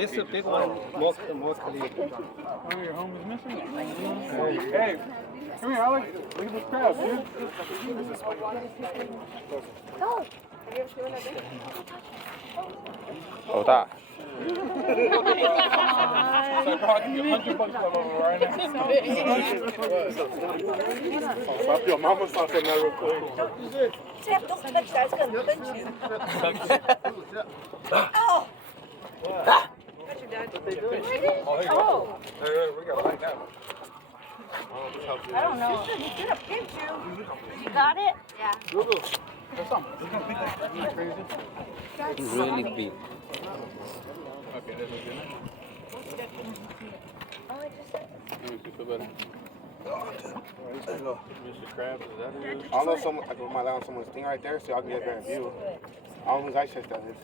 It's a big one, more clear. Oh, your home is missing? Hey, come here, Alex. Look at this crab, dude. Go. 好大。 So I can get $100 over right now. Stop your mama stop on that real quick. Sam, don't touch that. It's going to pinch you. Oh. Got your dad. Oh. We got right now. I don't know. He's going to pinch you. You got it? Yeah. It's really big. Okay, that's okay. Let me see, feel better. Mr. Krabs, is that who it is? I don't know if someone, I might land on someone's thing right there, so y'all can get a better view. I don't know whose ice chest that is.